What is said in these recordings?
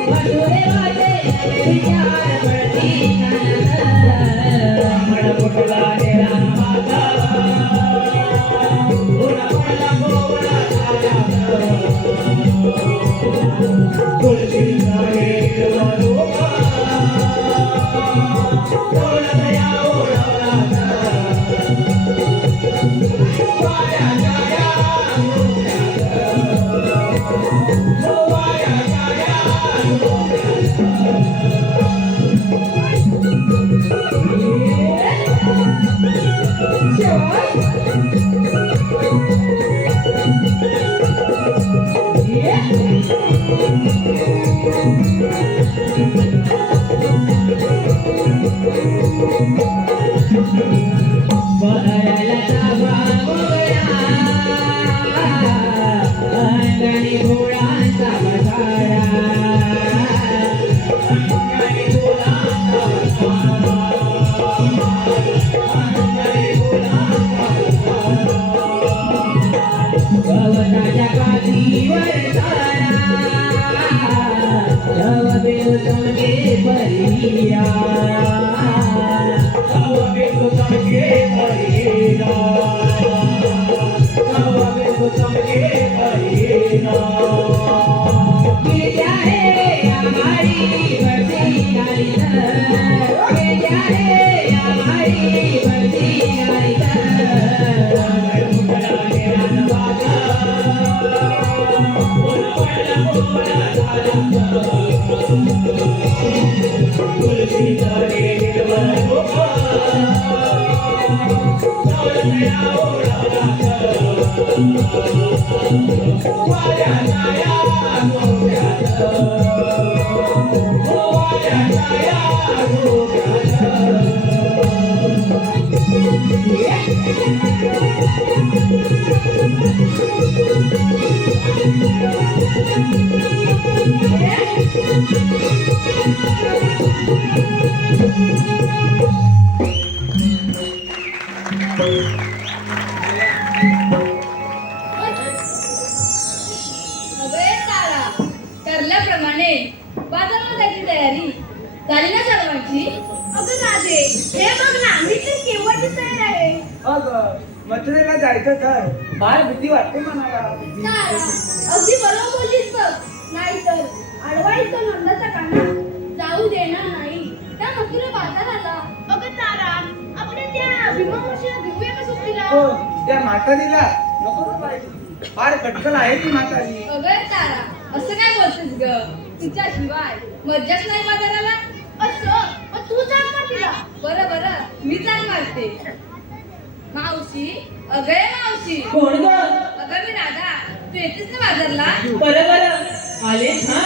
वासुदेवाचे ठरल्याप्रमाणे बाजाराला जायची तयारी झाली ना सर्वांची? अगं राधे, हे बघ ना, मी तर केव्हाची तयार आहे. अगं मथुरेला जायचं तर फार भीती वाटते मनाला. तारा, अगदी बरोबर बोललीस बघ. नाहीतर अडवाईचा नंदाचा काना जाऊ देणार नाही त्या मथुरा बाजाराला. अगं तारा, आपण त्या भीमावशीला घेऊया का सुट्टीला? हो, त्या म्हातारीला नको का पाहिजे? फार कटकल आहे ती म्हातारी. अगं तारा, असं काय बोलतेस ग? तिच्याशिवाय मज्जाच नाही बाजाराला. असं, मग तू सांग ना तिला. बरं बरं, मी जाण मारते. मावशी, अगं मावशी. कोण ग? अगं मी राधा, तू येतेस ना बाजारला? बरं बरं, आले हा.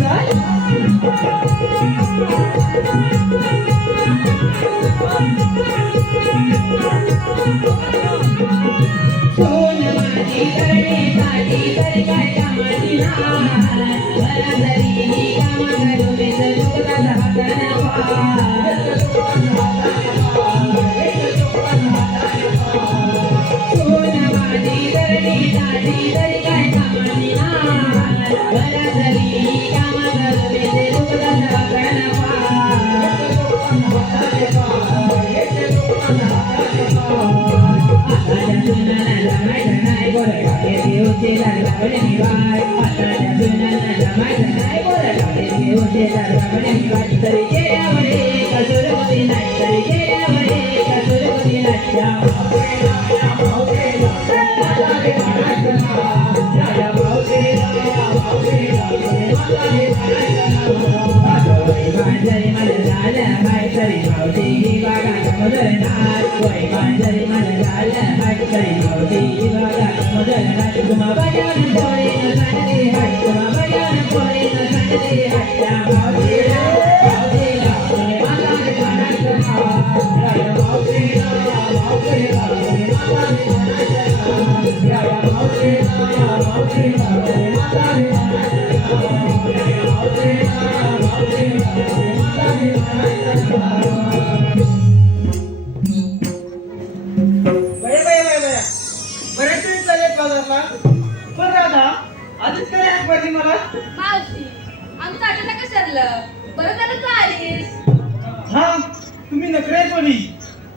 Bye. बया बया बया बया बऱ्याच वेळ चालेल बाजारला पण राधा आधीच काय हाक मारली मला मावशी आमचं अचानक ठरलं बरं झालं तू आलीस. हा तुम्ही नखरे बोली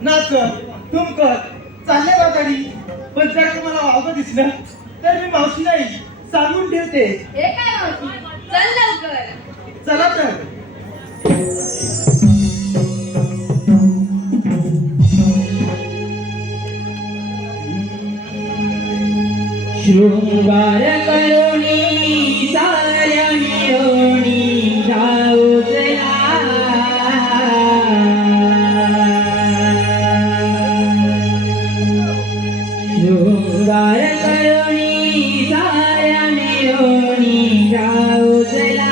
नाचत तुमकत चालले बा गाडी पण जर तुम्हाला वावगं दिसलं तर मी मावशी नाही सांगून ठेवते. हे काय मावशी चल लवकर. चला तर शृंगार करुणी साऱ्या मिळवणी जाऊचला शृंगार करुणी साऱ्या मिळवणी जाऊचला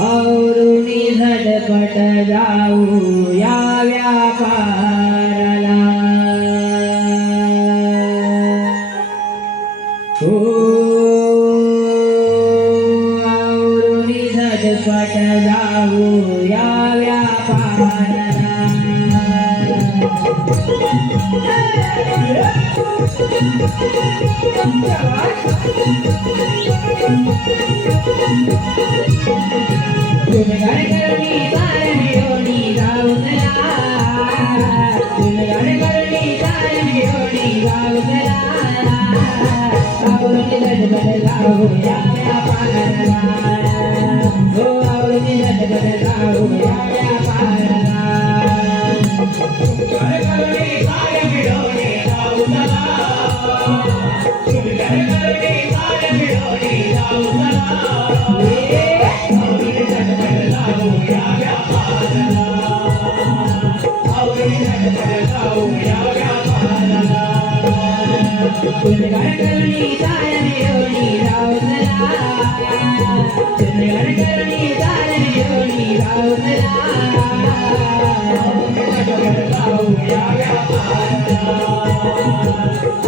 आवरुणी झटपट जाऊ या व्यापाराला हो आवरुणी झटपट जाऊ या व्यापाराला तुम्ही गाडी करुणी साऱ्या मिळवणी जाऊचला तुम्ही गाडी करुणी साऱ्या मिळवणी जाऊचला आवरुणी झटपट जाऊ या व्यापाराला हो आवरुणी झटपट जाऊ या व्यापाराला गाडी करुणी साऱ्या मिळवणी जाऊचला तुम्ही गाडी करुणी साऱ्या मिळवणी जाऊचला तुम्ही गाडी करुणी साऱ्या मिळवणी जाऊचला तुम्ही गाडी करुणी साऱ्या मिळवणी जाऊचला जाऊ या व्यापाराला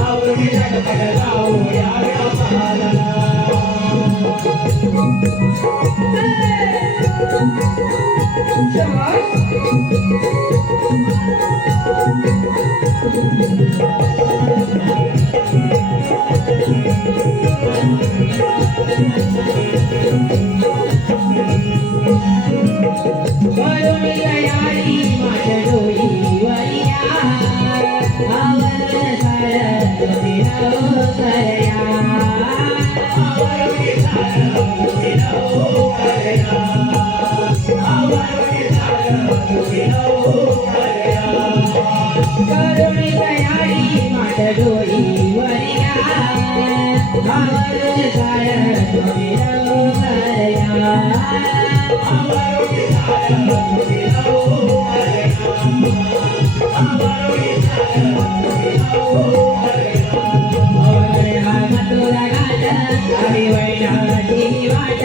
आवरुणी झटपट जाऊ या व्यापाराला करुणी तयारी माझ्या डोईवरिया आवरण सारं फिरव करया आवरुणी सारं फिरव करया आवरुणी सारं फिरव करया करुणी तयारी माझ्या डोईवरिया आवरण सारं फिरव करया आवरुणी सारं फिरव मथुरा घाट हरी वैनाची वाट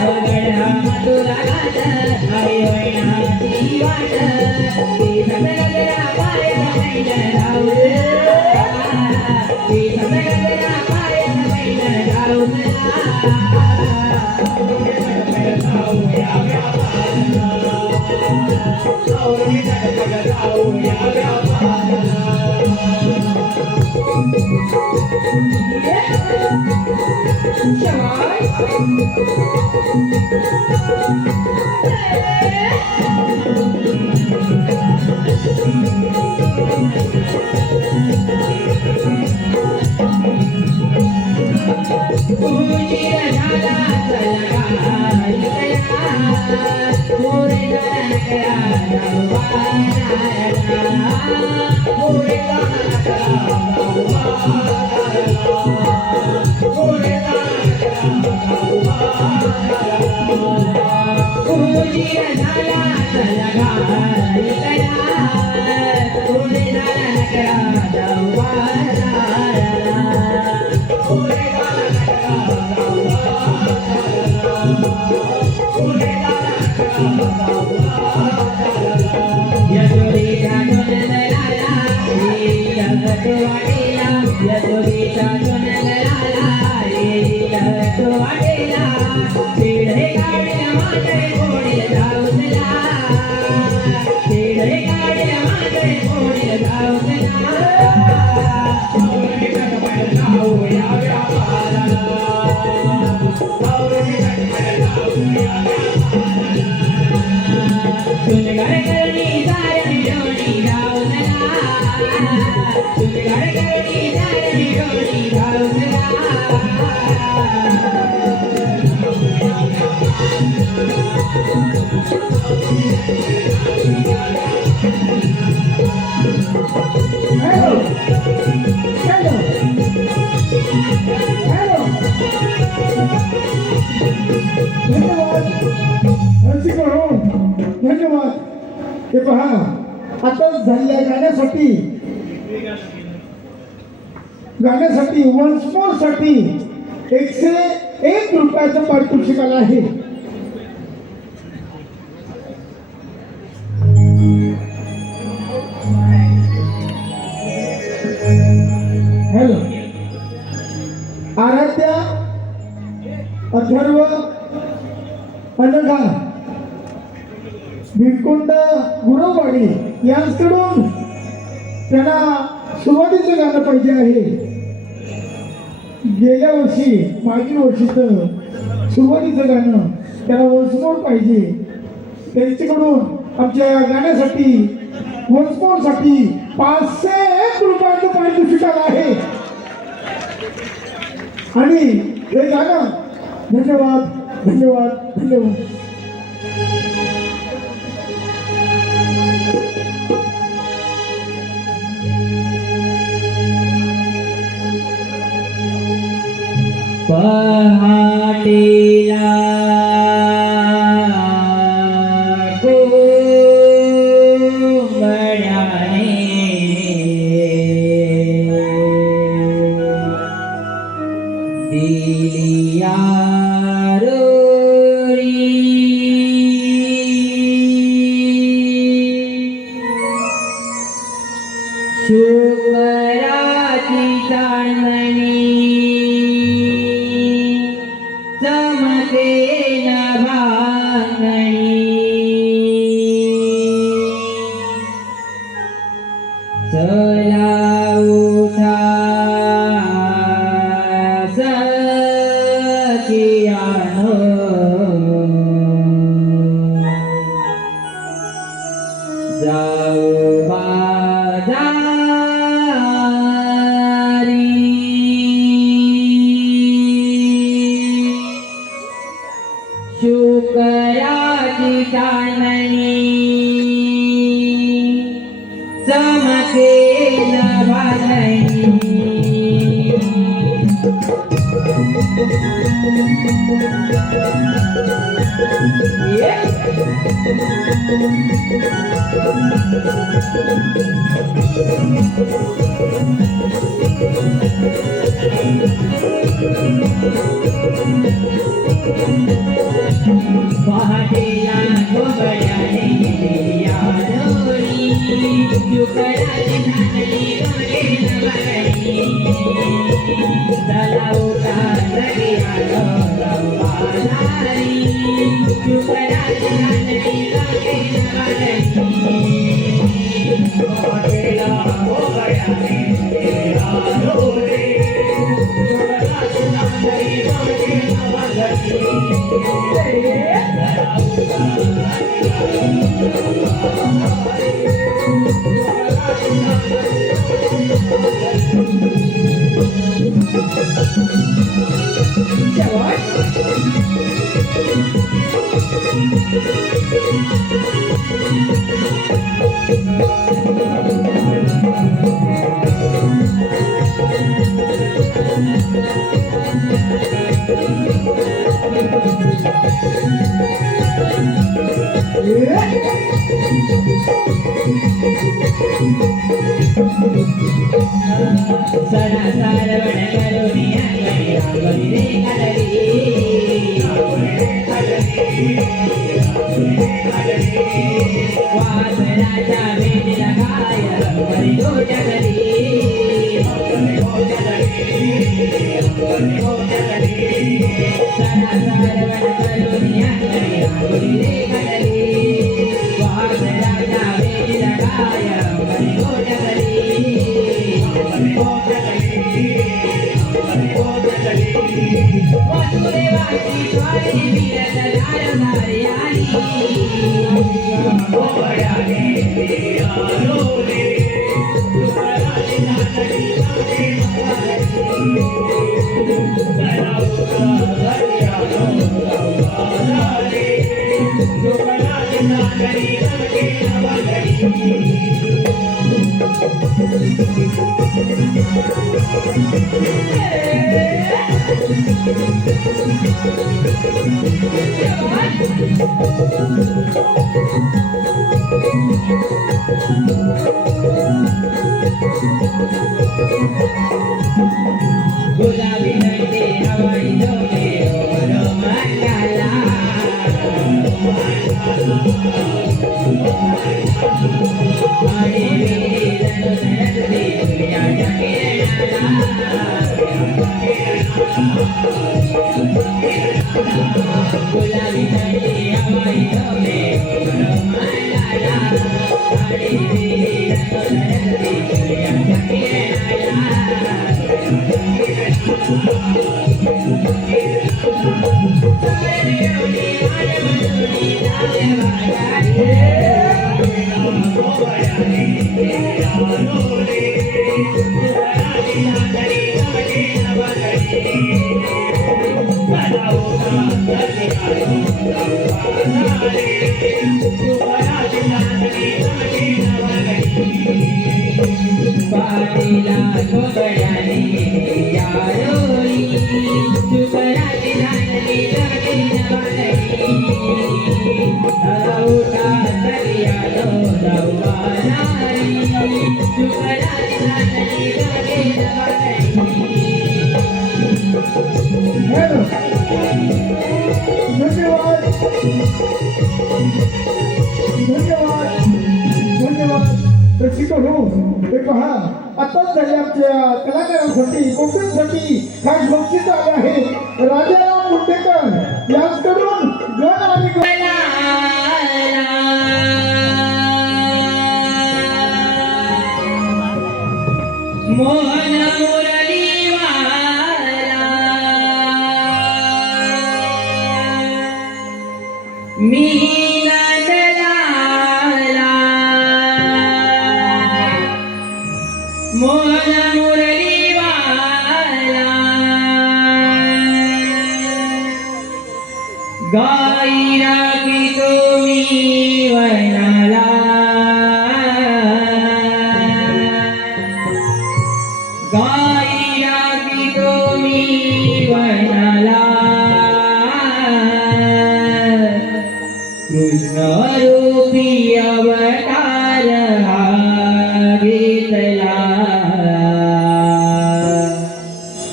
अवघड मथुरा घाट हरी वैनाची वाट ती सतगजरा पायाला पैंजण धावून ती सतगजरा पायाला पैंजण धावून उशीर झाला चला घाई तया पुढे झाला नकरा जाऊ बाजाराला पुढे झाला नकरा जाऊ बाजाराला पुढे झाला नकरा जाऊ बाजाराला यशोदेचा सोनगराला वाटेला यशोदेचा सोनगराला वाटेला पिढे गाड्या मागे घोडे धावला पिढे गाड्या मागे घोडे धावला सुनगर करणी सारी डोळी धावला सुनगर करणी सारी डोळी धावला धन्यवाद. हे पहा आता झालेल्या गाण्यासाठी वन्स मोर साठी 101 रुपयाचं पारितोषिक आलं आहे. हॅलो आराध्या अथर्व अनघा भिरकुंड गुरववाडी यांकडून त्यांना सुरुवातीचं गाणं पाहिजे आहे. गेल्या वर्षी मागील वर्षीचं सुरुवातीचं गाणं त्यांना वन्समोर पाहिजे. त्यांच्याकडून आमच्या गाण्यासाठी वन्समोर साठी 501 रुपयाचं पारितोषिक आलं आहे. आणि हे गाणं धन्यवाद धन्यवाद धन्यवाद. पहाटेला कोंबड्याने दिलिया रोरी शुक्राची चांदणी चमके न भांगणी चला उठा सखियानो जाऊ शुक्राची चांदणी चमके न भांगणी पहाटेला कोंबड्याने दिलिया रोरी शुक्राची चांदणी चमके न भांगणी चला उठा सखियानो जाऊ बाजारी शुक्राची चांदणी चमके न भांगणी पहाटेला कोंबड्याने दिलिया रोरी शुक्राची चांदणी चमके न भांगणी सणा सारवण करुणी अंगणी रांगोळी रे काढली वासनाच्या वेदीला गाय हरी तो जगली सणा सारवण करुणी अंगणी रांगोळी रे काढली वासनाच्या वेदीला गाय हरी तो जगली वसुदेवाची स्वारी वीरत दारदारी आली गुलाबी नंदे हवाई डोके ओरो मंगला आडे वेली रंग नरदे दुनिया गुलाबी नंदे हवाई डोके ओरो मंगला आडे वेली रंग नरदे दुनिया पाटीला गोगड्याने यारोई सुकराची झाली लगीन बाळगी धावता दर्यालो धावणारी सुकराची झाली लगीन बाळगी धन्यवाद धन्यवाद धन्यवाद रसिक हो हे पहा आताच झाले आमच्या कलाकारांसाठी कोकणसाठी काय बक्षीस आले आहे राजाराम मुंडेकर यांच्याकडून गण आणि मोहन मुरली वाला मी नंदलाला मोहन मुरली वाला गाई राखी तुम्ही वनाला गाई राखी तुम्ही वनाला कृष्ण रूपी अवतार हा घेतला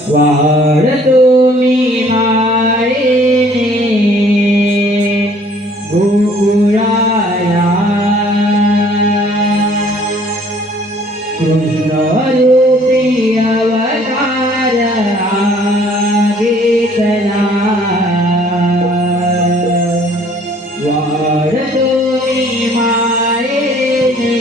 वार तुम्ही मायेने गोकुळाला कृष्ण रूपी अवतार हा घेतला वार तुम्ही मायेने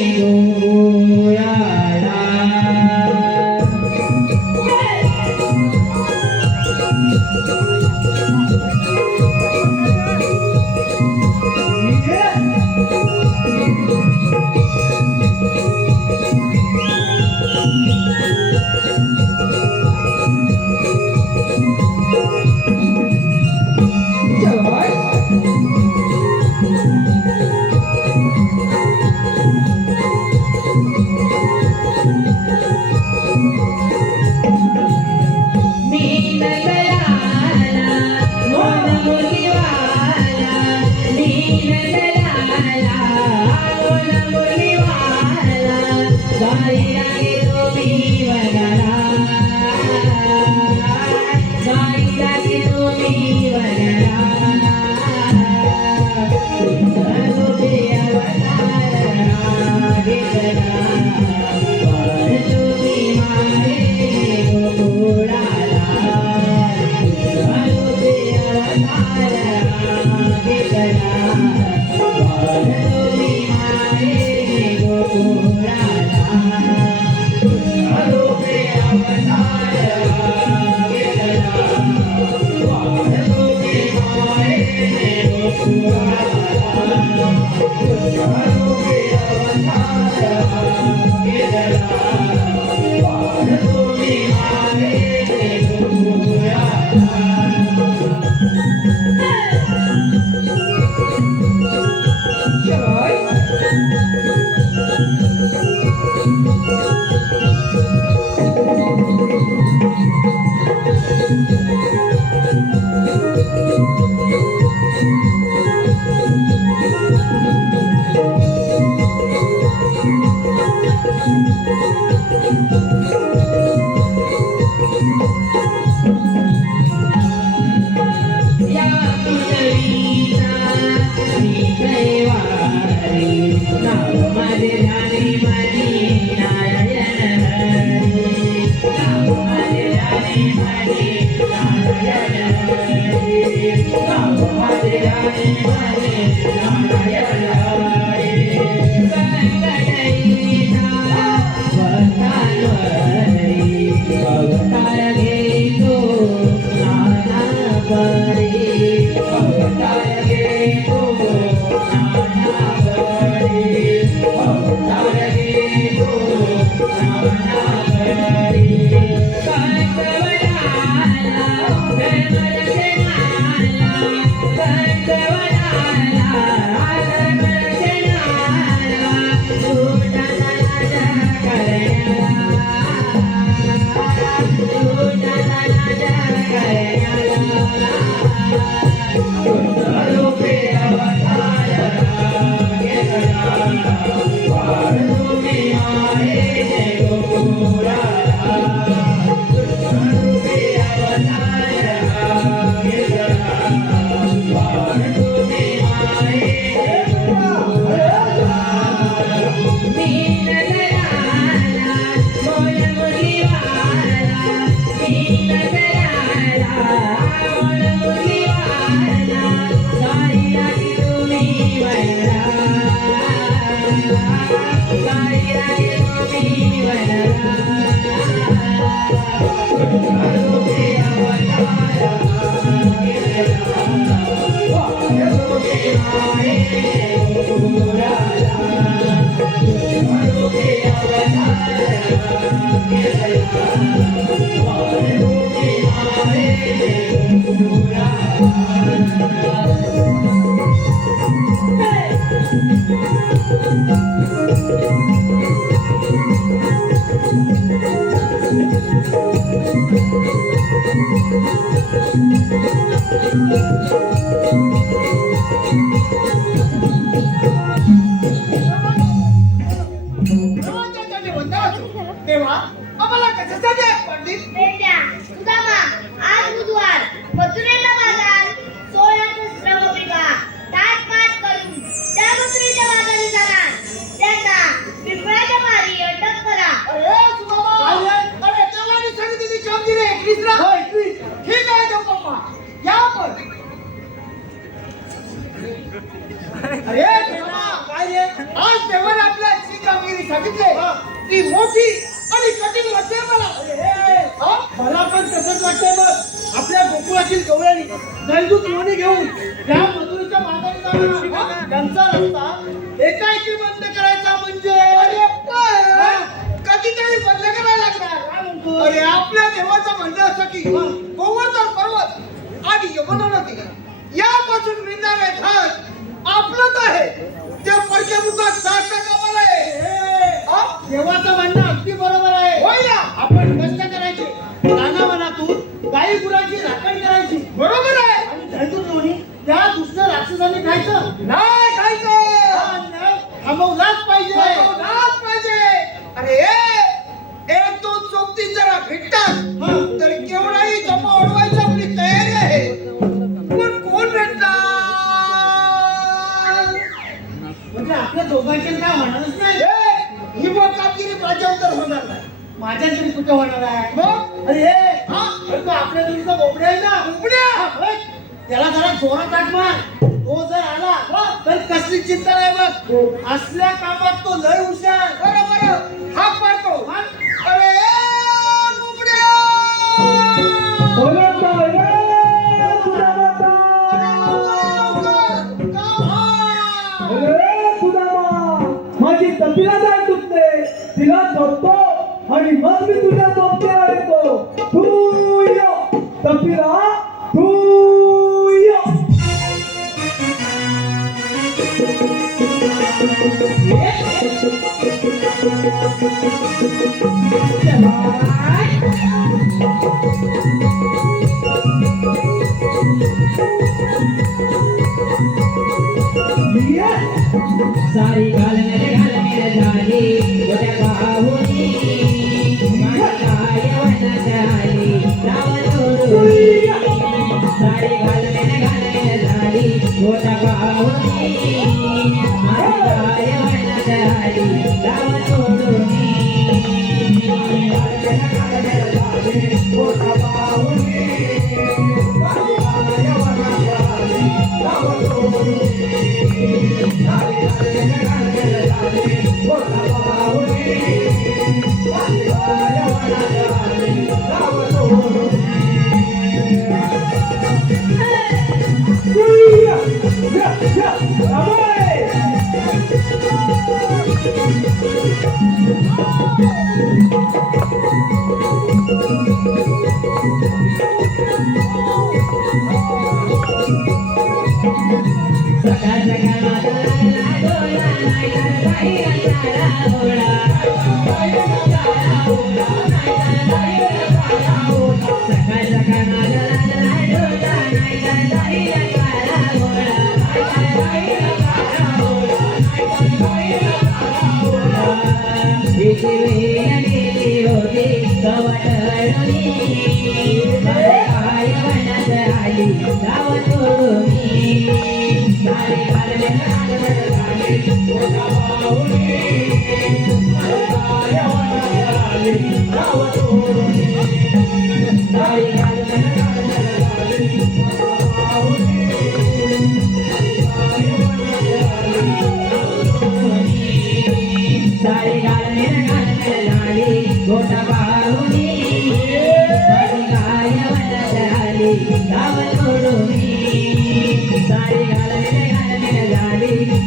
आज देवाने आपल्या जी कामगिरी सांगितले ती मोठी आणि कठीण वाटते मला. मला पण तसंच वाटतंय. मग आपल्या गोकुळातील गवळणी नैदूत लोणी घेऊन त्या मजुरीच्या मार्गाने जाणार. त्यांचा रस्ता एकाएकी बंद करायचा म्हणजे कधीतरी बंद करायला लागणार. अरे आपल्या देवाचं म्हणणं असं की गोवर्धन पर्वत आणि यमुना नदी यापासून मिळणारे धन आपलंच आहे. ते परक्या मुखात साठा कामाला आहे. देवाचं म्हणणं अगदी बरोबर आहे. होय ना. आपण कष्ट करायचे, रानावनातून गाई गुरांची राखण करायची. बरोबर आहे. आणि धैर्य लोणी त्या दुष्ट राक्षसांनी खायचं नाही. थांबवलाच पाहिजे. अरे एक दोन सोबती जरा भेटतात तर केवढाही जमा ओढवायची आपली तयारी आहे. पण कोण भेटणार म्हणजे आपल्या दोघांचे काय होणारच नाही. ही मग कामगिरी माझ्यावर होणार नाही. माझ्या तरी कुठे होणार आहे. मग अरे आपल्या दोघीचा बोबड्या आहे ना. बोबड्या त्याला जरा जोरात आठ मार. तो जर आला तर कसली चिंता नाही. बघ असल्या कामात तो लय हुशार. बरोबर हाक मारतो. अरे बोबड्या माझी तपीला जाय तुटते तिला झोपतो आणि मग मी तुझ्या झोपत्यावर येतो. तू ये तपीला तू ये. सारी घाल मेरे झाली गोट्या बाहुनी माझी काय वनात आली रावण ओढूनी. सारी घाल मेरे झाली गोट्या बाहुनी माझी काय वनात आली रावण ओढूनी.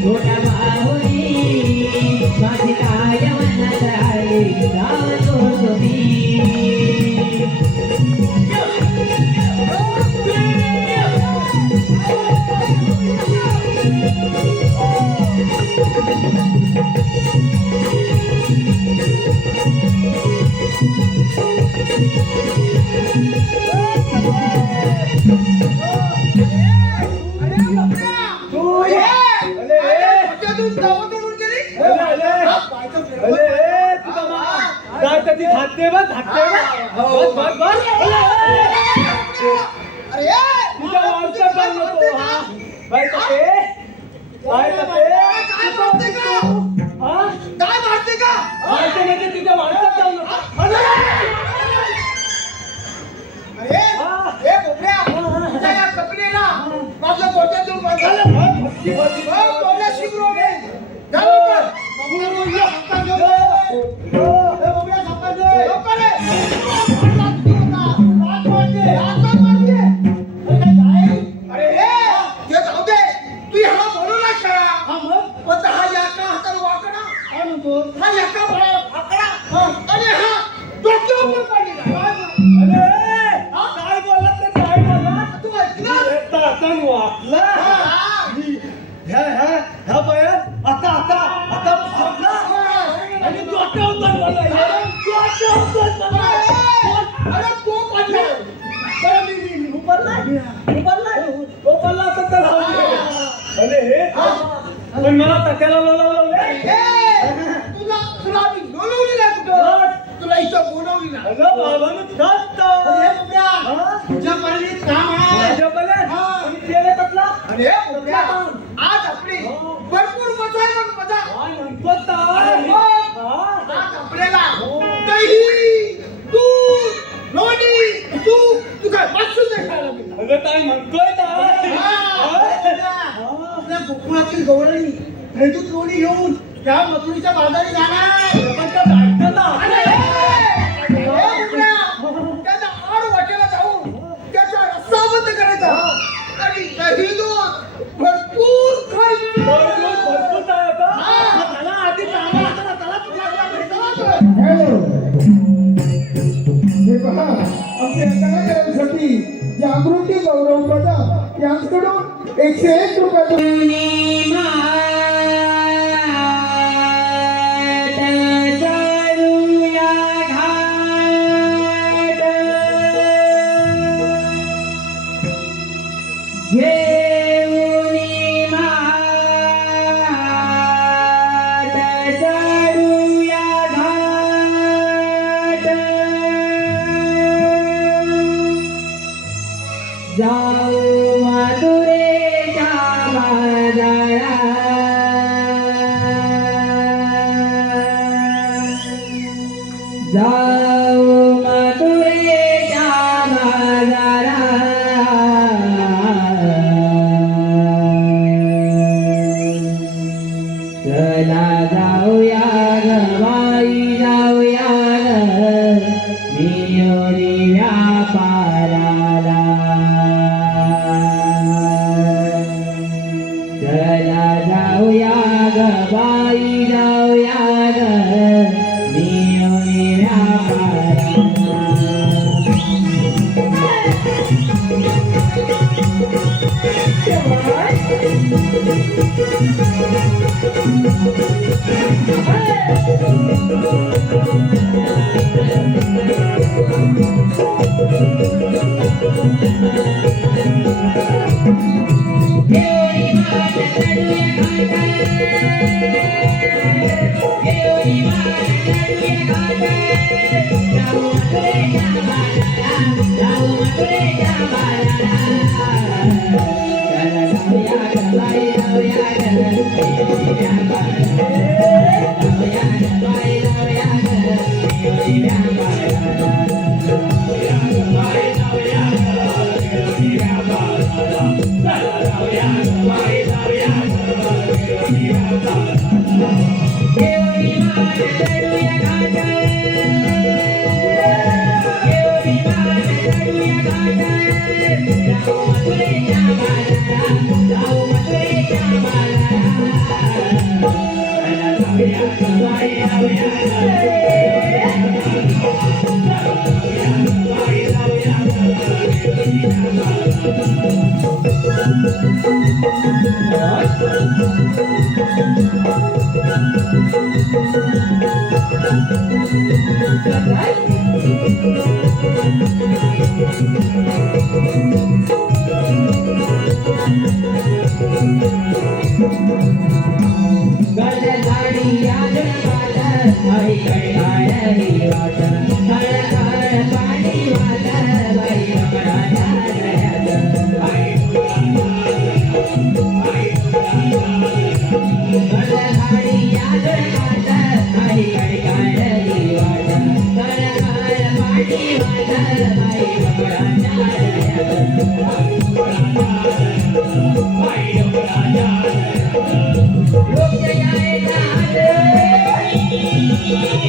गोट्या बाहुनी माझी काय वनात आली रावण ओढूनी. सकाळ माझ्या गोट्यातून हा एका पायावर आकडा आणि हा डोक्यावर पाडलेला. अरे काय बोलत ते काय बोलत तू ऐकलं? तातन वाटला ह्या बायात आता फाटला आणि डोक्यावर अरे तो पाडला. पण मला तक्याला लावले तुला आम्ही बोलवली नाही कुठं, तुला इथं बोलवली नाही. अगं बाबानं अरे बुड्या, तुझ्या पर्यंत काम आहे. अरे बुड्या, आज आपली भरपूर मजा आहे बघ, मजा. आज आपल्याला दही, दूध, लोणी, तू काय वाचून नाही खायला मिळणार. अगं काय म्हणतोय आपल्या गोकुळातील गौरणी दूध लोणी घेऊन त्या मथुरीच्या बाजारी जाणार. त्याचा आड वाटेला जाऊन त्याचा रस्सा बंद करायचा आणि दही दूध भरपूर खायचं. हे पहा आमच्या कलाकारांसाठी जागृती गौरव कदम यांच्याकडून 101 रुपये जाऊ मथुरेच्या बाजारात, जाऊ मथुरेच्या बाजारात, चला जाऊया ग बाई जाऊया ग मियोरी व्यापाराला, चला जाऊया ग बाई जाऊया ग मियोरी व्यापाराला.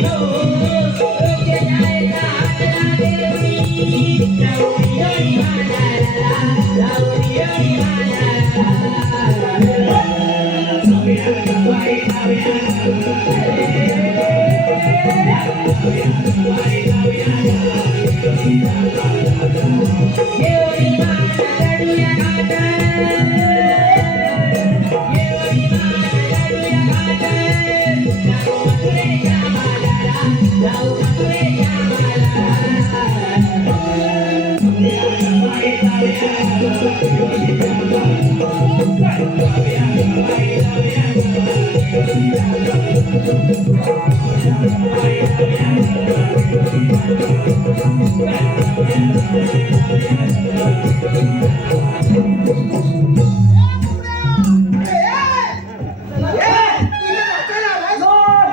लोक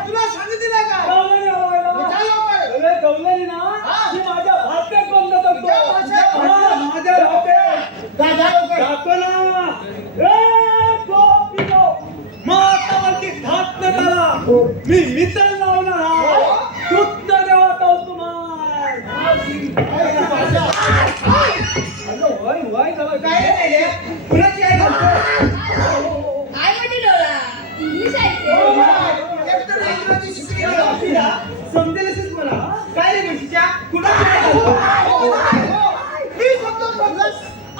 तुला सांगितलं का? जा लवकर. जा लवकर. मी मित्र लावणार कृत्य देवाचा काय रे? कुणाची आई बोलतो? काय म्हणते डोळा इंग्लिश ऐकते एकतर इंग्रजी शिकली. समजेलच मला काय रे म्हशीच्या कुणाची आई घालतो? मी समजून बघस.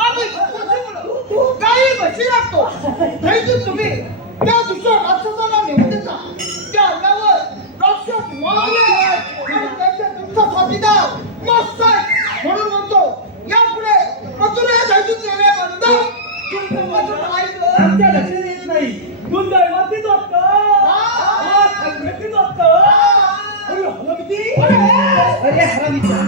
आम्ही कोणती मुलं? काही म्हशी लागतो. माहिती तुम्ही त्या दुसऱ्या राक्षसाला नेऊन देता. त्या अंगावर राक्षस मारले आणि त्यांच्या तुमचा साथीदार मस्त आहे. म्हणून म्हणतो यापुढे मथुरा जायचं नेणे बंद. तुमचं वचन ऐकलं. आमच्या लक्षात येत नाही तू दैवातीच वाटतं संघटित वाटतं अरे हलमती अरे हरामीच्या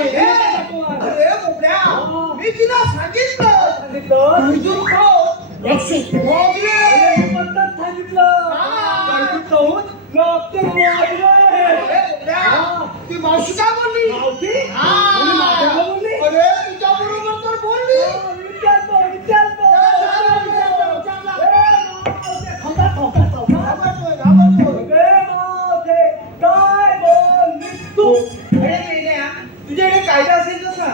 अरे बोबड्या, मी तिला सांगितलं अर्जुन खाऊ. मोगले. अरे बोबड्या, ती मावशी काय बोलली? अरे तुझ्या बरोबर तर बोलली. तुझ्याकडे कायदा असेल तसा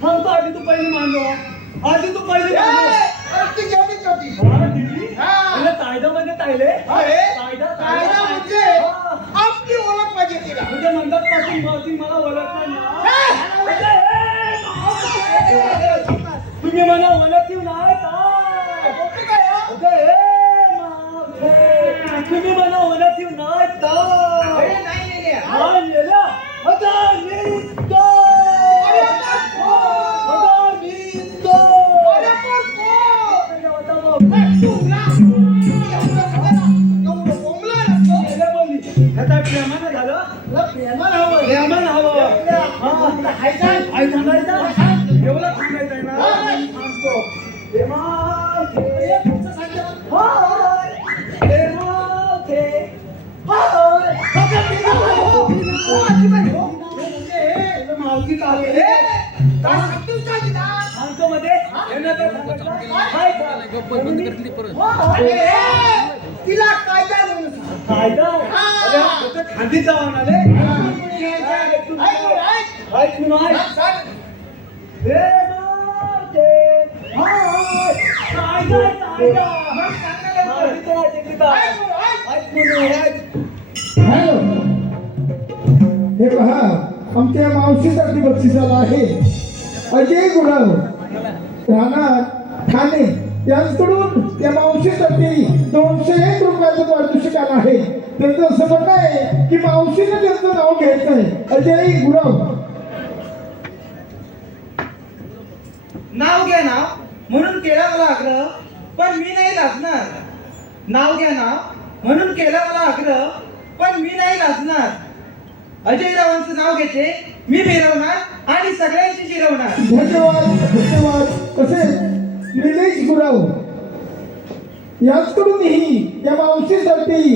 सांगतो आधी तू पहिली मांडव आधी तू पहिली मांडव कायद्यामध्ये तायले कायदा म्हणजे आपली ओळख पाहिजे तिला. म्हणजे मंदात पासून मला ओळखणार ना तुम्ही मला ओळखीव नाही तुम्ही मला ओळखीव नाही प्रेमानं झालं प्रेमानं हवं एवढं सांगायचंय ना सांगतो मावशी सांगतो मध्ये तिला कायदा म्हणून सांग. कायदा खांदी जाऊन आले हॅलो हे पहा आमच्या मावशीसाठी बक्षिसाला आहे अजय गुराव राहणार ठाणे यांच्याकडून त्या मावशीसाठी 201 रुपयाचं पारितोषिक आलं आहे. त्यांचं असं म्हणणं आहे की मावशीने त्यांचं नाव घ्यायचं आहे अजय गुराव. नाव घ्या नाव म्हणून केला मला आग्रह पण मी नाही लाजणार नाव घ्या नाव म्हणून केला मला आग्रह पण मी नाही लाजणार अजयरावांचं नाव घेते मी मिरवणार आणि सगळ्यांची जिरवणार. धन्यवाद धन्यवाद. तसेच निलेश गुराव यांच्याकडूनही या मावशीसाठी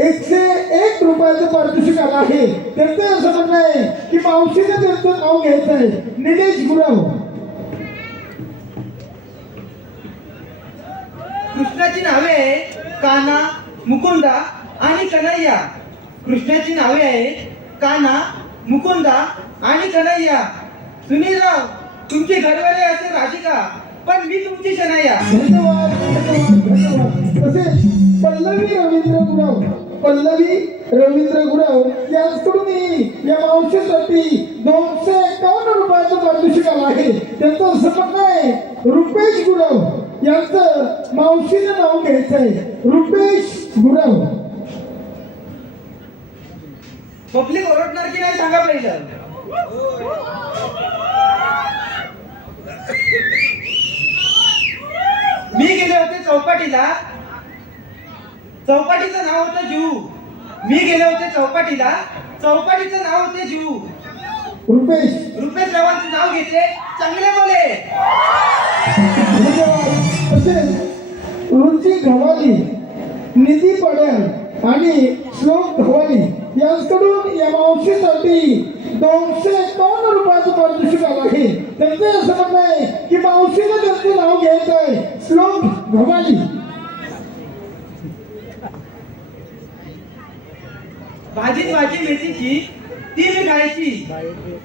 101 रुपयाचं पारितोषिक आलं आहे. त्यांचं असं म्हणणं आहे की मावशीने त्यांचं नाव घ्यायचं आहे निलेश गुराव. कृष्णाची नावे आहे काना मुकुंदा आणि कन्हैया. कृष्णाची नावे आहेत काना मुकुंदा आणि कन्हैया. सुनीलराव तुमची घरवाले असेल राधिका पण मी तुमची शनाया. धन्यवाद धन्यवाद धन्यवाद. तसेच पल्लवी रवींद्र गुराव यांच्याकडूनही या मावशीसाठी 251 रुपयाचं पारितोषिक आलं आहे. त्यांचं असं म्हणणं आहे रुपेश गुराव यांचं मावशीने नाव घ्यायचं आहे रुपेश गुराव. पब्लिक ओरडणार की नाही सांगा पहिलं. मी गेले होते चौपाटीला. चौपाटीचं नाव होतं जू. मी गेले होते चौपाटीला. चौपाटीचं नाव होते जू. रुपेश रुपेश रावांचं नाव घेतले. चांगले बोले. धन्यवाद. तसेच रुची घवाली, निधी पड्याल आणि श्लोक घवाली यांच्याकडून या मावशीसाठी 251 रुपयाचं पारितोषिक आलं आहे. त्यांचं असं म्हणणं आहे की मावशीनं त्यांचं नाव घ्यायचं आहे, श्लोक घवाली. भाजीत भाजी मेथीची ती मी खायची.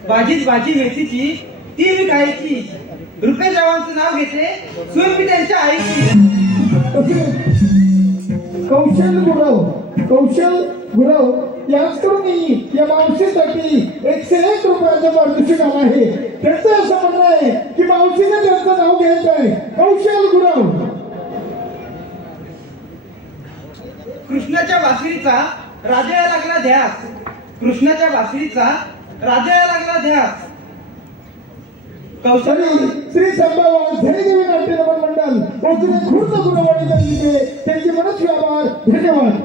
भाजीत भाजी मेथीची ती मी खायची. रुपेश रावांचं नाव घेते. सून मी त्यांच्या आईची. तसेच कौशल गुरव यांच्याकडून या मावशीसाठी 101 रुपयाचं पारितोषिक आलं आहे. त्यांचं असं म्हणणं आहे की मावशीने त्यांचं नाव घ्यायचं आहे, कौशल गुरव. कृष्णाच्या बासरीचा राजाला लागला ध्यास. कृष्णाच्या बासरीचा राजाला लागला ध्यास. कौशली श्री संभावा जयदेवी नाट्य नमन मंडळ व श्री खुर्द गुणवाडी त्यांचे त्यांचे मनस्वी आभार. धन्यवाद.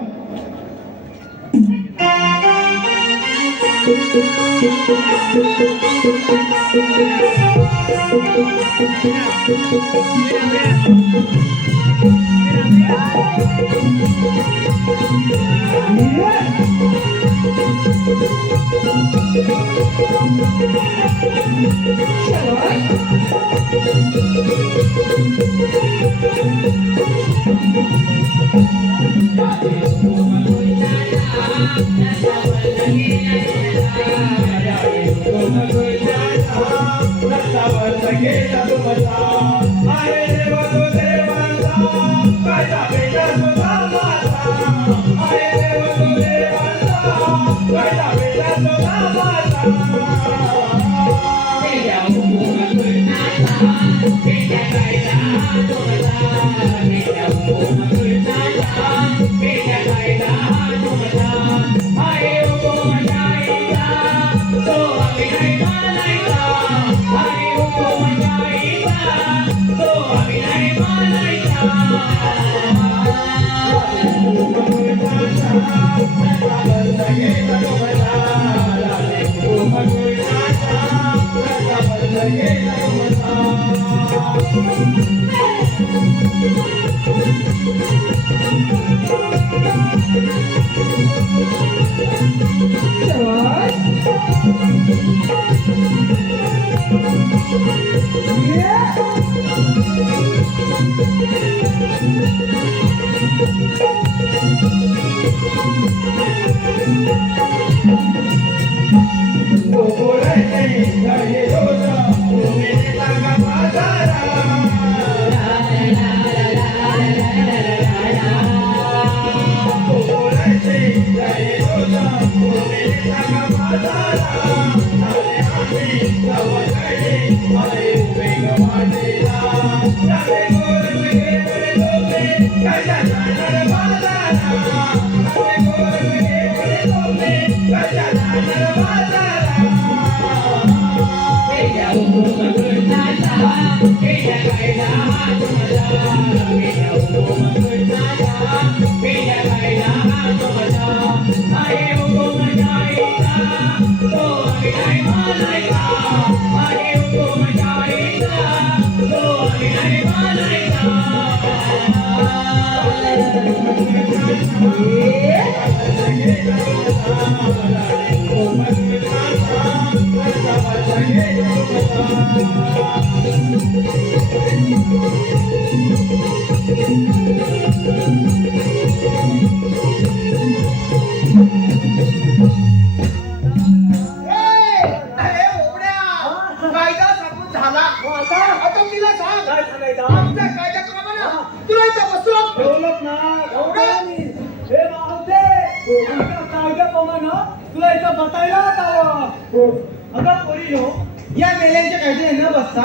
या मेल्यांच्या कायद्याने न बसता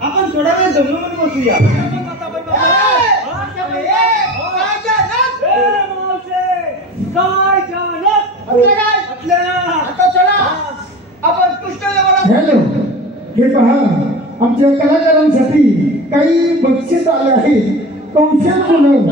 आपण थोडा वेळ जमून बसूया. हॅलो, हे पहा आमच्या कलाकारांसाठी काही बक्षीस आले आहे. कौशल गुणव